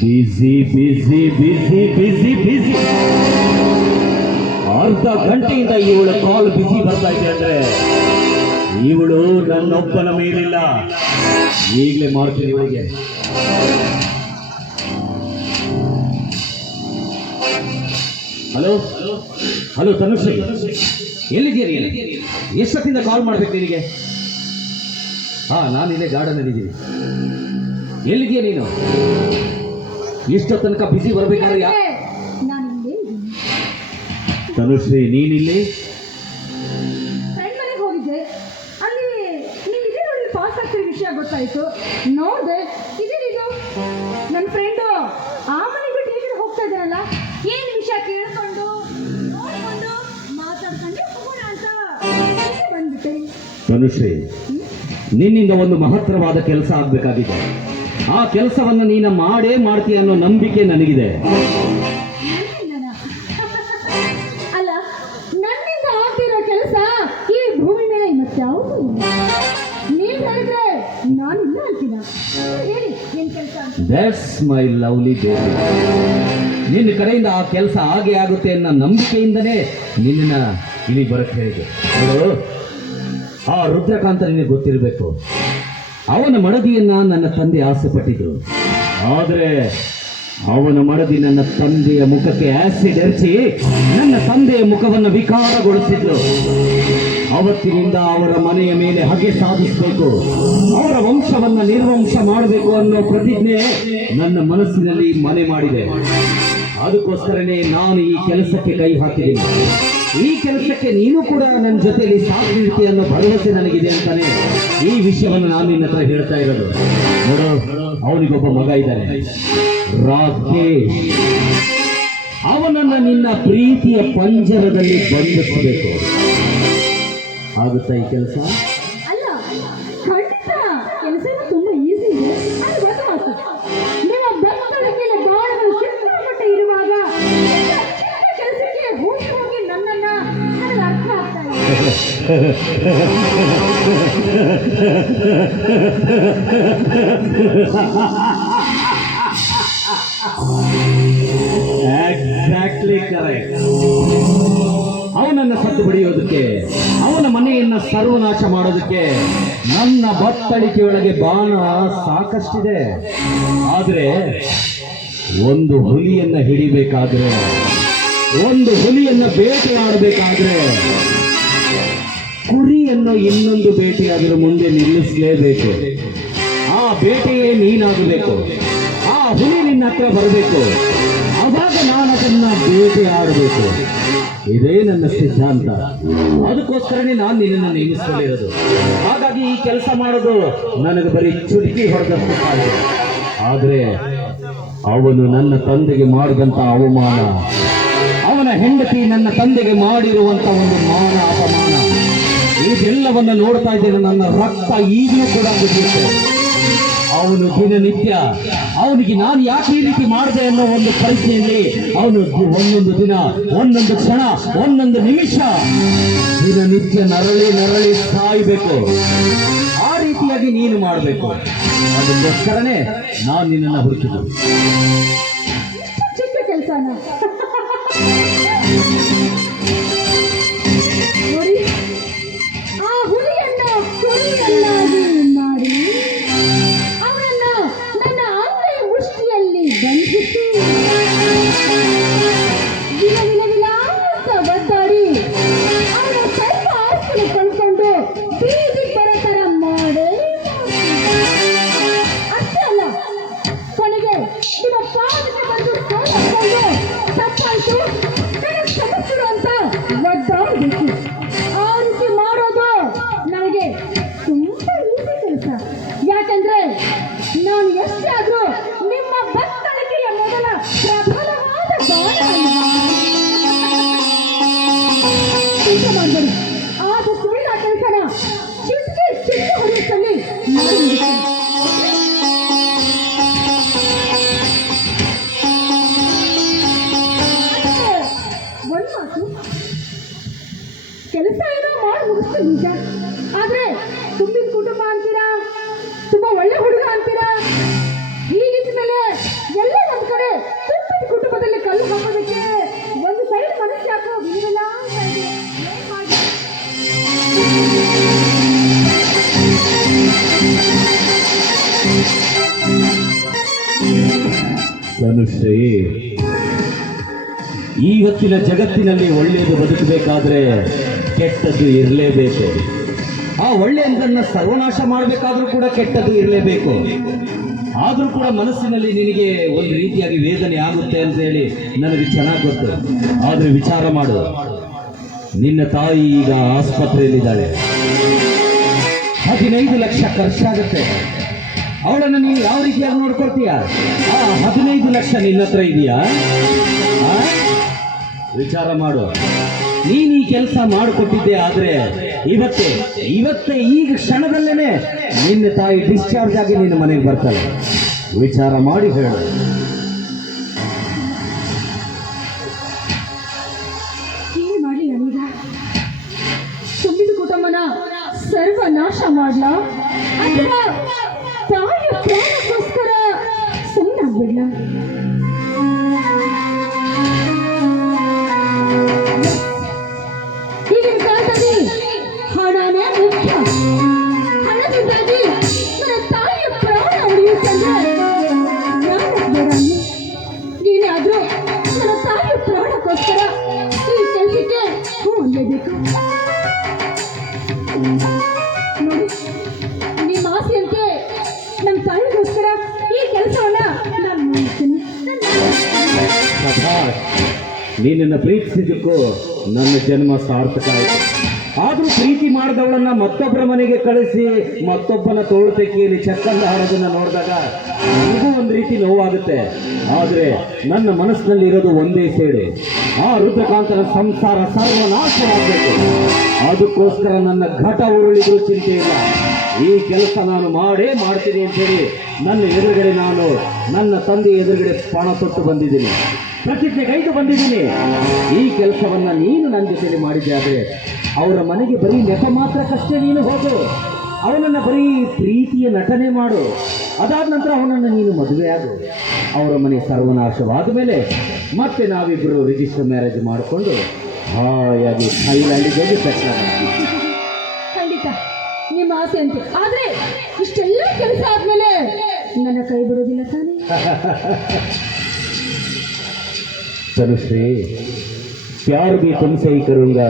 ಬಿಸಿ ಬಿಸಿ ಬಿಸಿ ಬಿಸಿ ಬಿಸಿ. ಅರ್ಧ ಗಂಟೆಯಿಂದ ಇವಳ ಕಾಲ್ ಬಿಸಿ ಬರ್ತಾ ಇದೆ ಅಂದ್ರೆ ಇವಳು ನನ್ನೊಬ್ಬನ ಮೇಲಿಲ್ಲ. ಈಗಲೇ ಮಾಡ್ತೀನಿ ಇವಳಿಗೆ. ಹಲೋ ಹಲೋ ತನುಶ್ರೀ, ಎಲ್ಲಿದ್ದೀರಿ? ಎಷ್ಟೊತ್ತಿಂದ ಕಾಲ್ ಮಾಡ್ಬೇಕು ನಿನಗೆ? ನಾನು ಇಲ್ಲೇ ಗಾರ್ಡನ್ ಇದ್ದೀನಿ. ಎಲ್ಲಿದೆಯಾ ನೀನು? ಇಷ್ಟೋ ತನಕ ಬಿಸಿ ಬರ್ಬೇಕಾದ್ರೆ ತನುಶ್ರೀ ನೀನಿಲ್ಲಿ? ಫ್ರೆಂಡ್ ಮನೆಗೆ ಹೋಗಿದ್ದೆ, ಅಲ್ಲಿ ನೀವು ಇದೇ ನೋಡಿ ಪಾಸ್ ಆಗ್ತಿರೋ ವಿಷಯ ಗೊತ್ತಾಯ್ತು. ನೋಡಿದೆ ಇದೇನಿದು ನನ್ನ ಫ್ರೆಂಡು ಆ ಮನೆಗೆ ಬಿಟ್ಟು ಈ ಕಡೆ ಹೋಗ್ತಾ ಇದ್ದಾರಲ್ಲ, ಏನು ವಿಷಯ ಕೇಳ್ಕೊಂಡು ನೋಡ್ಕೊಂಡು ಮಾತಾಡ್ಕೊಂಡೆ ಹೋಗೋಣ ಅಂತ ಬಂದ್ಬಿಟ್ಟೆ. ತನುಶ್ರೀ, ನಿನ್ನಿಂದ ಒಂದು ಮಹತ್ತರವಾದ ಕೆಲಸ ಆಗ್ಬೇಕಾಗಿದೆ. ಆ ಕೆಲಸವನ್ನು ನೀನು ಮಾಡೇ ಮಾಡ್ತೀಯ ಅನ್ನೋ ನಂಬಿಕೆ ನನಗಿದೆ. ಅಲ್ಲ, ನನ್ನಿಂದ ಆಗ್ತಿರೋ ಕೆಲಸ ಈ ಭೂಮಿ ಮೇಲೆ ಮತ್ತಾವುದು ನೀವು ಹೇಳಿದ್ರೆ ನಾನು ಇಲ್ಲ ಅಂತೀನ. ಹೇಳಿ ಏನ್ ಕೆಲಸ? That's my lovely baby. ನಿನ್ನ ಕಡೆಯಿಂದ ಆ ಕೆಲಸ ಹಾಗೆ ಆಗುತ್ತೆ ಅನ್ನೋ ನಂಬಿಕೆಯಿಂದನೇ ನಿನ್ನ ಇಲ್ಲಿ ಬರಕ್ಕೆ ಹೇಳಿದೆ. ಆ ರುದ್ರಕಾಂತ ನಿನಗೆ ಗೊತ್ತಿರಬೇಕು. ಅವನ ಮಡದಿಯನ್ನ ನನ್ನ ತಂದೆ ಆಸೆ ಪಟ್ಟಿದ್ರು. ಆದರೆ ಅವನ ಮಡದಿ ನನ್ನ ತಂದೆಯ ಮುಖಕ್ಕೆ ಆಸಿಡ್ ಎರಚಿ ನನ್ನ ತಂದೆಯ ಮುಖವನ್ನು ವಿಕಾರಗೊಳಿಸಿದ್ರು. ಅವತ್ತಿನಿಂದ ಅವರ ಮನೆಯ ಮೇಲೆ ಹಗೆ ಸಾಧಿಸಬೇಕು, ಅವರ ವಂಶವನ್ನ ನಿರ್ವಂಶ ಮಾಡಬೇಕು ಅನ್ನೋ ಪ್ರತಿಜ್ಞೆ ನನ್ನ ಮನಸ್ಸಿನಲ್ಲಿ ಮನೆ ಮಾಡಿದೆ. ಅದಕ್ಕೋಸ್ಕರನೇ ನಾನು ಈ ಕೆಲಸಕ್ಕೆ ಕೈ ಹಾಕಿದ್ದೀನಿ. ಈ ಕೆಲಸಕ್ಕೆ ನೀನು ಕೂಡ ನನ್ನ ಜೊತೆಯಲ್ಲಿ ಸಾಥ್ ನೀಡ್ತೀಯ ಅನ್ನೋ ಭರವಸೆ ನನಗಿದೆ ಅಂತಾನೆ ಈ ವಿಷಯವನ್ನು ನಾನು ನಿನ್ನ ಹತ್ರ ಹೇಳ್ತಾ ಇರೋದು. ನೋಡು, ಅವನಿಗೊಬ್ಬ ಮಗ ಇದ್ದಾನೆ, ರಾಕೇಶ್. ಅವನನ್ನ ನಿನ್ನ ಪ್ರೀತಿಯ ಪಂಜರದಲ್ಲಿ ಬಂಧಿಸಬೇಕು. ಆಗುತ್ತಾ ಈ ಕೆಲಸ? ಅಲ್ಲ, ಖಂಡಿತ ಕೆಲಸ ತುಂಬಾ ಈಸಿ ಇದೆ. ಅದು ಗೊತ್ತಾಯ್ತು. ನಿಮ್ಮ ಬೆಕ್ಕದ ಮೇಲೆ ಬಾಣಗಳು ಸಿಕ್ಕಾಪಟ್ಟೆ ಇರುವಾಗ ಕೆಲಸಕ್ಕೆ ಹೋಗಿ ಹೋಗಿ ನನ್ನನ್ನ ನನಗೆ ಅರ್ಥ ಆಗ್ತಾ ಇದೆ. Exactly correct. ಅವನನ್ನ ಸತ್ತು ಬಡಿಯೋದಕ್ಕೆ, ಅವನ ಮನೆಯನ್ನ ಸರ್ವನಾಶ ಮಾಡೋದಕ್ಕೆ ನನ್ನ ಬತ್ತಳಿಕೆಯೊಳಗೆ ಬಾಣ ಸಾಕಷ್ಟಿದೆ. ಆದರೆ ಒಂದು ಹುಲಿಯನ್ನ ಹಿಡಿಬೇಕಾದ್ರೆ, ಒಂದು ಹುಲಿಯನ್ನ ಬೇಟೆಯಾಡಬೇಕಾದ್ರೆ ಕುರಿಯನ್ನು ಇನ್ನೊಂದು ಬೇಟೆಯಾದರೂ ಮುಂದೆ ನಿಲ್ಲಿಸಲೇಬೇಕು. ಆ ಬೇಟೆಯೇ ನೀನಾಗಬೇಕು. ಆ ಹುಲಿ ನಿನ್ನ ಹತ್ರ ಬರಬೇಕು. ಆವಾಗ ನಾನು ಅದನ್ನ ಬೇಟೆಯಾಡಬೇಕು. ಇದೇ ನನ್ನ ಸಿದ್ಧಾಂತ. ಅದಕ್ಕೋಸ್ಕರನೇ ನಾನು ನಿನ್ನನ್ನು ನೇಮಿಸಿಕೊಂಡಿರೋದು. ಹಾಗಾಗಿ ಈ ಕೆಲಸ ಮಾಡೋದು ನನಗೆ ಬರೀ ಚುಟುಕಿ ಹೊಡೆದಷ್ಟು ಸಾಧ್ಯ. ಆದರೆ ಅವನು ನನ್ನ ತಂದೆಗೆ ಮಾಡಿದಂಥ ಅವಮಾನ, ಅವನ ಹೆಂಡತಿ ನನ್ನ ತಂದೆಗೆ ಮಾಡಿರುವಂತ ಒಂದು ಮಾನ ಅಪಮಾನ, ಇದೆಲ್ಲವನ್ನ ನೋಡ್ತಾ ಇದ್ದೇನೆ. ನನ್ನ ರಕ್ತ ಈಗಲೂ ಕೂಡ ಗೊತ್ತಿತ್ತು. ಅವನು ದಿನನಿತ್ಯ ಅವನಿಗೆ ನಾನು ಯಾಕೆ ಈ ರೀತಿ ಮಾಡಿದೆ ಅನ್ನೋ ಒಂದು ಪ್ರಶ್ನೆಯಲ್ಲಿ ಅವನು ಒಂದೊಂದು ದಿನ, ಒಂದೊಂದು ಕ್ಷಣ, ಒಂದೊಂದು ನಿಮಿಷ ದಿನನಿತ್ಯ ನರಳಿ ನರಳಿ ಸಾಯ್ಬೇಕು. ಆ ರೀತಿಯಾಗಿ ನೀನು ಮಾಡಬೇಕು. ಅದಕ್ಕೋಸ್ಕರನೇ ನಾನು ನಿನ್ನನ್ನು ಹುಡುಕಿದ್ದು. ಚಿಕ್ಕ ಕೆಲಸನ ನೋಡಿ, ಆ ಹುಲಿಯನ್ನ ಹುಲಿಯನ್ನಾಗಿ ಮಾಡಿ ಅವನನ್ನ ನನ್ನ ಅಂಗೈಯ ಮುಷ್ಟಿಯಲ್ಲಿ ಬಂಧಿಸಿ ವಿಲ ವಿಲ ವಿಲ ಅಂತ ಒದ್ದಾಡಿ ಅವನ ಸ್ವಲ್ಪ ಆಸ್ತಿನ ಕೊಂಡ್ಕೊಂಡು ಬೀದಿ ಬರೋ ಥರ ಮಾಡೇ ಅಷ್ಟೇ ಅಲ್ಲ, ಕೊನೆಗೆ ನಿಮ್ಮ ಪಾದಕ್ಕೆ ಬಂದು ಸೋಲಕೊಂಡು ತಪ್ಪಾಯ್ತು, ನನಗೆ ಕ್ಷಮಿಸಿರು ಅಂತ ತನುಶ್ರೀ, ಇವತ್ತಿನ ಜಗತ್ತಿನಲ್ಲಿ ಒಳ್ಳೆಯದು ಬದುಕಬೇಕಾದ್ರೆ ಕೆಟ್ಟದ್ದು ಇರಲೇಬೇಕು. ಆ ಒಳ್ಳೆಯದನ್ನ ಸರ್ವನಾಶ ಮಾಡಬೇಕಾದ್ರೂ ಕೂಡ ಕೆಟ್ಟದ್ದು ಇರಲೇಬೇಕು. ಆದರೂ ಕೂಡ ಮನಸ್ಸಿನಲ್ಲಿ ನಿನಗೆ ಒಂದು ರೀತಿಯಾಗಿ ವೇದನೆ ಆಗುತ್ತೆ ಅಂತ ಹೇಳಿ ನನಗೆ ಚೆನ್ನಾಗಿ ಗೊತ್ತು. ಆದ್ರೆ ವಿಚಾರ ಮಾಡು, ನಿನ್ನ ತಾಯಿ ಈಗ ಆಸ್ಪತ್ರೆಯಲ್ಲಿದ್ದಾಳೆ. 15 ಲಕ್ಷ ಖರ್ಚಾಗತ್ತೆ. ಅವಳನ್ನು ನೀನು ಯಾವ ರೀತಿಯಾಗಿ ನೋಡ್ಕೊಳ್ತೀಯ? ಆ 15 ಲಕ್ಷ ನಿನ್ನ ಹತ್ರ ಇದೆಯಾ? ವಿಚಾರ ಮಾಡು. ನೀನು ಈ ಕೆಲಸ ಮಾಡಿಕೊಟ್ಟಿದ್ದೆ ಆದ್ರೆ ಇವತ್ತೇ ಈಗ ಕ್ಷಣದಲ್ಲೇನೆ ನಿನ್ನ ತಾಯಿ ಡಿಸ್ಚಾರ್ಜ್ ಆಗಿ ನಿನ್ನ ಮನೆಗೆ ಬರ್ತಾಳೆ. ವಿಚಾರ ಮಾಡಿ ಹೇಳು. ಏನು ಮಾಡಿ ನನಗ ತುಂಬಿದ ಕುಟುಂಬನ ಸರ್ವನಾಶ ಮಾಡ್ಲಾ ಅಥವಾ ತಾಯಿಯ ಪ್ರಾಣಕ್ಕೋಸ್ಕರ ಸುಮ್ಮನಾಗ್ಬಿಡ್ಲ? ಈಗಿನ ಕಾಲದಲ್ಲಿ ಹಣನೇ ಮುಖ್ಯ. ಹಣದಿಂದಾಗಿ ನನ್ನ ತಾಯಿಯ ಪ್ರಾಣ ಉಳಿಯುತ್ತಂದ್ರೆ ಬೇಡ. ನೀನೇ ಆದ್ರೂ ನನ್ನ ತಾಯಿಯ ಪ್ರಾಣಕ್ಕೋಸ್ಕರ ಈ ಕೆಲಸಕ್ಕೆ ಹೋಗಲೇಬೇಕು. ನೋಡಿ, ನಿಮ್ಮ ಆಸೆಯಂತೆ ನಮ್ಮ ತಾಯಿಗೋಸ್ಕರ ಈ ಕೆಲಸವನ್ನ ನಾನು ಮಾಡ್ತೀನಿ. ನೀನನ್ನು ಪ್ರೀತಿಸಿದ್ದಕ್ಕೂ ನನ್ನ ಜನ್ಮ ಸಾರ್ಥಕ ಆಯಿತು. ಆದರೂ ಪ್ರೀತಿ ಮಾಡಿದವಳನ್ನ ಮತ್ತೊಬ್ಬರ ಮನೆಗೆ ಕಳಿಸಿ ಮತ್ತೊಬ್ಬನ ತೋಳ್ತೆಕೆಯಲ್ಲಿ ಚಕ್ಕಂದ ಹಾಡೋದನ್ನ ನೋಡಿದಾಗ ನನಗೂ ಒಂದು ರೀತಿ ನೋವಾಗುತ್ತೆ. ಆದರೆ ನನ್ನ ಮನಸ್ಸಿನಲ್ಲಿ ಇರೋದು ಒಂದೇ ಸೇಡು, ಆ ರುದ್ರಕಾಂತನ ಸಂಸಾರ ಸರ್ವನಾಶವಾಗಬೇಕು. ಅದಕ್ಕೋಸ್ಕರ ನನ್ನ ಘಟ ಉರುಳಿದ್ರೂ ಚಿಂತೆ ಇಲ್ಲ. ಈ ಕೆಲಸ ನಾನು ಮಾಡೇ ಮಾಡ್ತೀನಿ ಅಂತೇಳಿ ನನ್ನ ಎದುರುಗಡೆ ನಾನು ನನ್ನ ತಂದೆ ಎದುರುಗಡೆ ಪಣ ತೊಟ್ಟು ಬಂದಿದ್ದೀನಿ, ಪ್ರತಿಜ್ಞೆಗೈದು ಬಂದಿದ್ದೀನಿ. ಈ ಕೆಲಸವನ್ನ ನೀನು ನನ್ನ ಜೊತೆಲಿ ಮಾಡಿದ್ದೆ ಆದರೆ ಅವರ ಮನೆಗೆ ಬರೀ ನೆಪ ಮಾತ್ರಕ್ಕಷ್ಟೇ ನೀನು ಹೋಗು. ಅವನನ್ನು ಬರೀ ಪ್ರೀತಿಯ ನಟನೆ ಮಾಡು. ಅದಾದ ನಂತರ ಅವನನ್ನು ನೀನು ಮದುವೆ ಆಗು. ಅವರ ಮನೆ ಸರ್ವನಾಶವಾದ ಮೇಲೆ ಮತ್ತೆ ನಾವಿಬ್ಬರು ರಿಜಿಸ್ಟರ್ ಮ್ಯಾರೇಜ್ ಮಾಡಿಕೊಂಡು ಹಾಯಾಗಿ ಥೈಲ್ಯಾಂಡಿಗೆ ಹೋಗಿ ಸೆಟ್ಲ್ ಆಗ್ತೀವಿ. ಖಂಡಿತ ನಿಮ್ಮ ಆಸೆ ಅಂತೆ. ಆದ್ರೆ ಇಷ್ಟೆಲ್ಲ ಕೆಲಸ ಆದ್ಮೇಲೆ ನನ್ನ ಕೈ ಬಿಡೋದಿಲ್ಲ ತಾನೇ? तनुश्री, प्यार भी तुमसे ही करूंगा,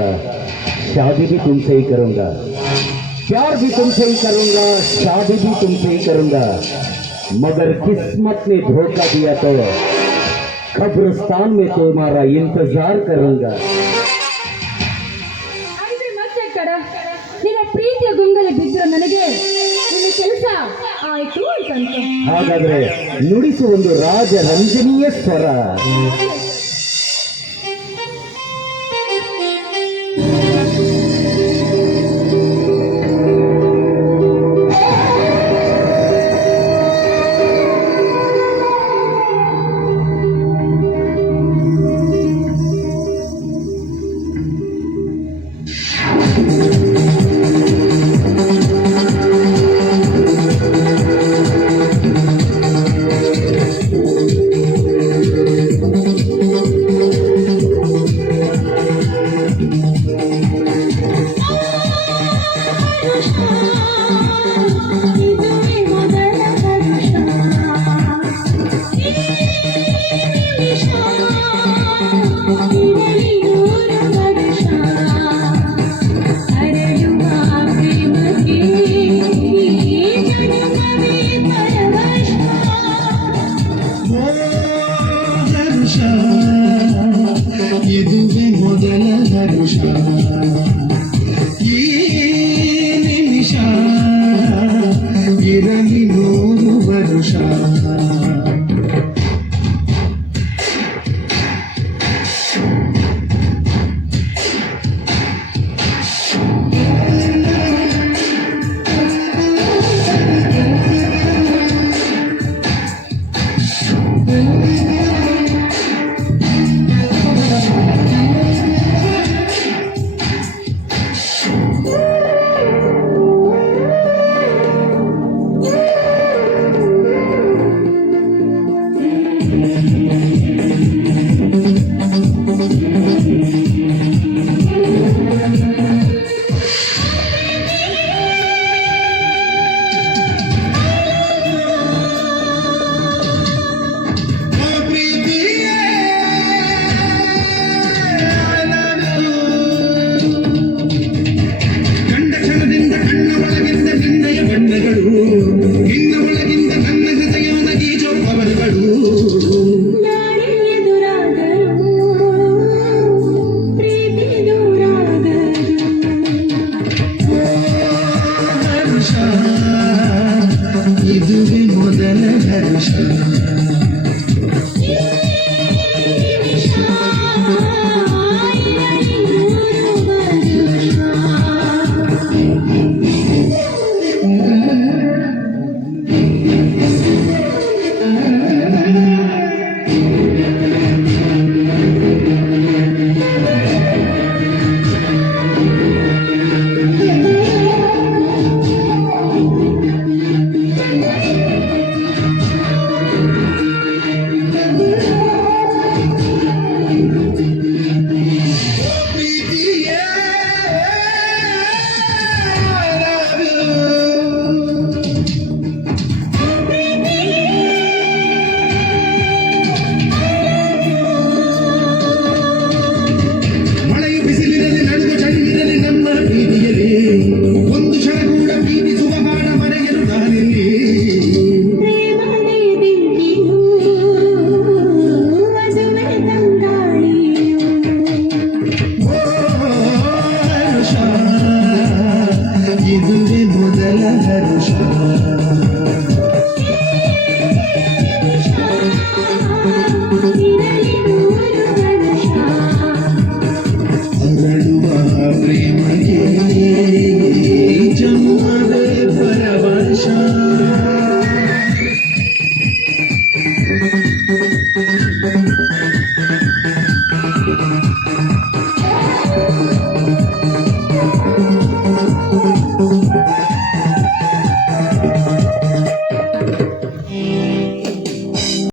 शादी भी तुमसे ही करूंगा, प्यार भी तुमसे ही करूंगा, शादी भी तुमसे ही करूंगा, मगर किस्मत ने धोखा दिया तो कब्रिस्तान में तुम्हारा इंतजार करूंगा. ಅಂದ್ರೆ ಮತ್ತೆ ಕಡ ನಿನ್ನ ಪ್ರೀತಿಯ ಗುಂಗಲಿ ಬಿದ್ದರೆ ನನಗೆ ನಿನ್ನ ಕೆಲಸ ಆಯ್ತು ಅಂತಂತ. ಹಾಗಾದ್ರೆ ನುಡಿಸು ಒಂದು ರಾಜ ರಂಜನೀಯ ಸ್ವರ.